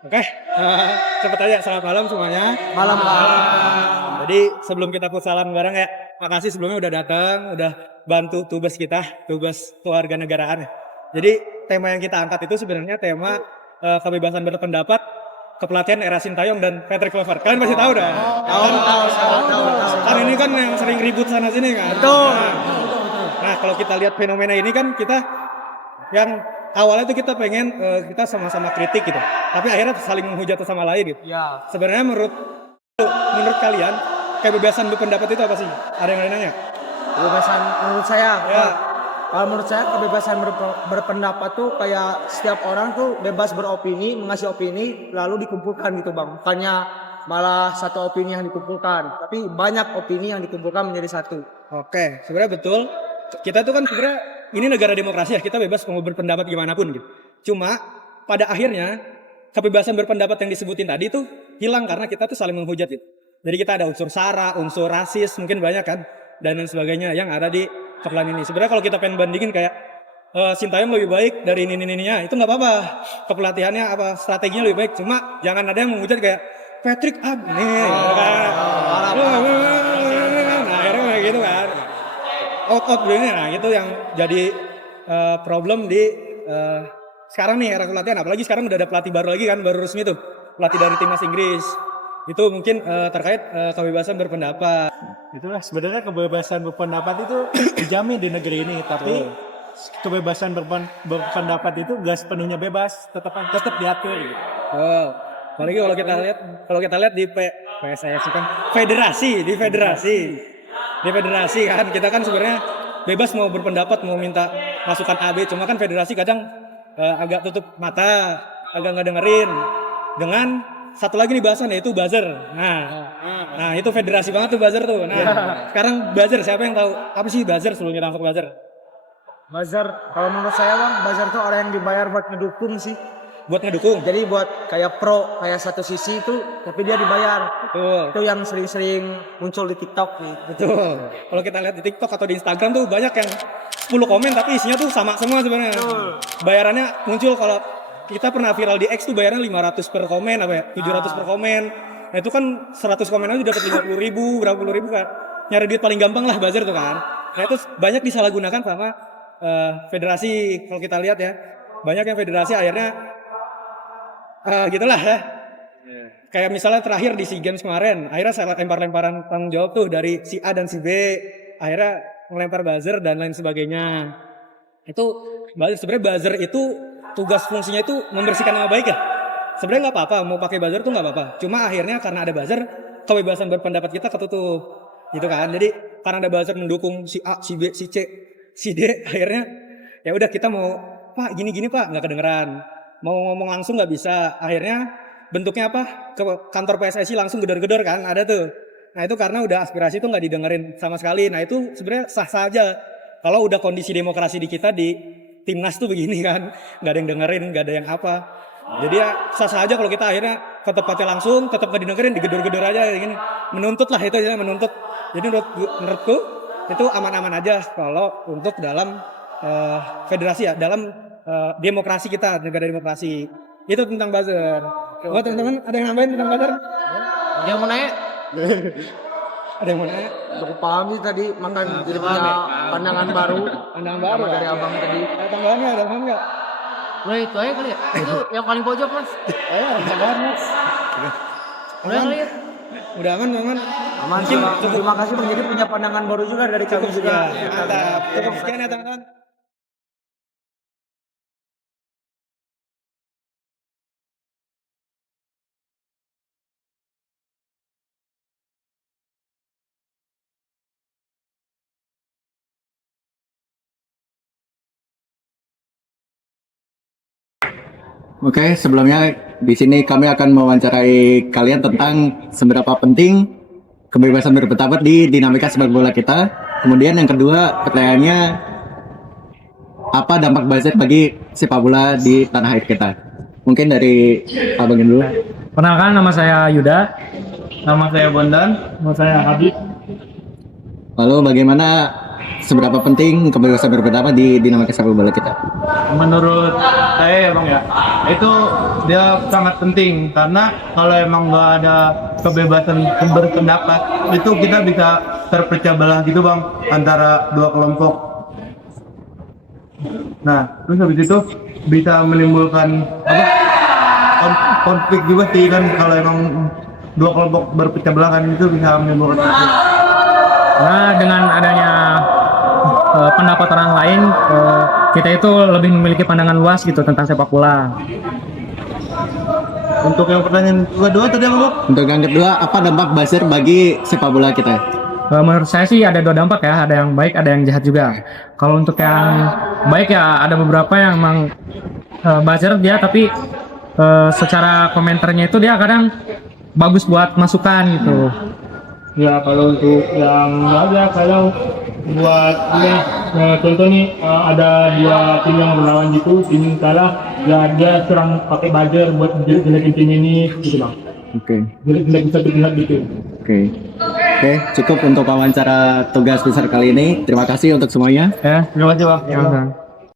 Oke, cepet aja. Selamat malam semuanya. Malam Pak. Jadi sebelum kita salam bareng ya, makasih sebelumnya udah datang, udah bantu tugas kita, tugas kewarganegaraan. Jadi tema yang kita angkat itu sebenarnya tema kebebasan berpendapat, kepelatihan Era Sintayong dan Patrick Kluivert. Kalian pasti tahu dah. Tahu. Kan ini kan yang sering ribut sana sini kan. Betul. Nah, kalau kita lihat fenomena ini kan kita yang awalnya tuh kita pengen kita sama-sama kritik gitu, tapi akhirnya saling menghujat sama lain gitu. Ya. Sebenarnya menurut kalian kebebasan berpendapat itu apa sih? Ada yang lain nanya? Kebebasan menurut saya. Ya. Kalau menurut saya kebebasan berpendapat tuh kayak setiap orang tuh bebas beropini, mengasih opini lalu dikumpulkan gitu Bang. Bukannya malah satu opini yang dikumpulkan, tapi banyak opini yang dikumpulkan menjadi satu. Oke, sebenarnya betul. Kita tuh kan sebenarnya ini negara demokrasi ya, kita bebas mau berpendapat gimana pun gitu. Cuma pada akhirnya kebebasan berpendapat yang disebutin tadi tuh hilang karena kita tuh saling menghujat gitu. Jadi kita ada unsur sara, unsur rasis, mungkin banyak kan, dan lain sebagainya yang ada di kepelatihan ini. Sebenarnya kalau kita pengen bandingin kayak Sintayong lebih baik dari ini ya, itu nggak apa-apa. Kepelatihannya apa strateginya lebih baik. Cuma jangan ada yang menghujat kayak Patrick nih, nah akhirnya kayak gitu kan. Out begini, nah itu yang jadi problem di sekarang nih era pelatihan. Apalagi sekarang udah ada pelatih baru lagi kan, baru resmi tuh pelatih dari timnas Inggris. Itu mungkin terkait kebebasan berpendapat. Itulah sebenarnya kebebasan berpendapat itu dijamin di negeri ini, tapi kebebasan berpendapat itu gak sepenuhnya bebas, tetap diatur gitu. Oh, apalagi kalau kita lihat di PSIS kan di federasi kan kita kan sebenarnya bebas mau berpendapat, mau minta masukan AB, cuma kan federasi kadang agak tutup mata, agak nggak dengerin. Dengan satu lagi nih bahasan yaitu buzzer. Nah itu federasi banget tuh buzzer tuh. Nah sekarang buzzer, siapa yang tahu apa sih buzzer sebelum kita masuk buzzer? Buzzer, kalau menurut saya Bang, buzzer tuh orang yang dibayar buat ngedukung sih. Buat ngedukung. Jadi buat kayak pro, kayak satu sisi itu, tapi dia dibayar. Betul. Itu yang sering-sering muncul di TikTok nih. Betul. Kalau kita lihat di TikTok atau di Instagram tuh banyak yang 10 komen tapi isinya tuh sama semua sebenarnya. Bayarannya muncul kalau kita pernah viral di X tuh bayarnya 500 per komen apa ya? 700 per komen. Nah itu kan 100 komen aja dapat 50.000, berapa puluh ribu kan. Nyari duit paling gampang lah buzzer tuh kan. Nah itu banyak disalahgunakan sama federasi. Kalau kita lihat ya, banyak yang federasi akhirnya gitulah ya. Kayak misalnya terakhir di SEA Games kemarin, akhirnya saya lempar-lemparan tanggung jawab tuh dari si A dan si B, akhirnya ngelempar buzzer dan lain sebagainya. Itu sebenarnya buzzer itu tugas fungsinya itu membersihkan nama baik ya. Sebenarnya nggak apa-apa, mau pakai buzzer tuh nggak apa-apa. Cuma akhirnya karena ada buzzer, kebebasan berpendapat kita ketutup, gitu kan. Jadi karena ada buzzer mendukung si A, si B, si C, si D, akhirnya ya udah kita mau Pak gini-gini Pak nggak kedengeran. Mau ngomong langsung nggak bisa, akhirnya bentuknya apa? Ke kantor PSSI langsung gedor-gedor kan, ada tuh. Nah itu karena udah aspirasi itu nggak didengerin sama sekali. Nah itu sebenarnya sah-sah aja. Kalau udah kondisi demokrasi di kita di timnas tuh begini kan, nggak ada yang dengerin, nggak ada yang apa. Jadi ya sah-sah aja kalau kita akhirnya ke tempatnya langsung, tetap nggak didengerin, digedor-gedor aja gini. Menuntut lah itu aja, menuntut. Jadi menurutku itu aman-aman aja kalau untuk dalam federasi ya, dalam demokrasi kita, negara demokrasi. Itu tentang buzzer. Oh teman-teman ada yang nambahin tentang buzzer? Dia mau nanya? Ada yang mau nanya? Cukup paham sih tadi, makan jadi punya pandangan baru. Pandangan baru Sama dari abang tadi. Ada tambahannya, ada tambahan nggak? Udah itu aja kali ya? Itu yang paling pojok mas. Ayo ada tambahan mas. Udah kali ya? Udah aman, aman. Aman sih Bang. Terima kasih Bang, jadi punya pandangan baru juga dari kami juga. Ya, mantap. Cukup sekian ya teman-teman. Oke, sebelumnya di sini kami akan mewawancarai kalian tentang seberapa penting kebebasan berpendapat di dinamika sepak bola kita. Kemudian yang kedua, pertanyaannya apa dampak buzzer bagi sepak bola di tanah air kita? Mungkin dari Abang dulu. Perkenalkan, nama saya Yuda. Nama saya Bondan. Nama saya Habib. Lalu bagaimana seberapa penting kebebasan berpendapat di dinamika sepak bola kita? Menurut saya ya bang ya, itu dia sangat penting karena kalau emang nggak ada kebebasan berpendapat itu kita bisa terpecah belah gitu bang antara dua kelompok. Nah terus habis itu bisa menimbulkan konflik juga sih kan, kalau emang dua kelompok berpecah belah kan itu bisa menimbulkan konflik. Nah, dengan adanya pendapat orang lain, kita itu lebih memiliki pandangan luas gitu tentang sepak bola. Untuk yang pertanyaan kedua tadi apa bang? Untuk yang kedua, apa dampak buzzer bagi sepak bola kita? Menurut saya sih ada dua dampak ya, ada yang baik, ada yang jahat juga. Kalau untuk yang baik ya ada beberapa yang emang buzzer dia, tapi secara komentarnya itu dia kadang bagus buat masukan gitu. Ya kalau untuk yang ada kalau buat ini contoh nih ada dua tim yang berlawan gitu, tim kalah ya dia serang pakai buzzer buat jelekin tim ini gitu bang. Oke. Jelekin satu pihak gitu. Oke, cukup untuk wawancara tugas besar kali ini. Terima kasih untuk semuanya. Ya, Terima kasih bang. ya.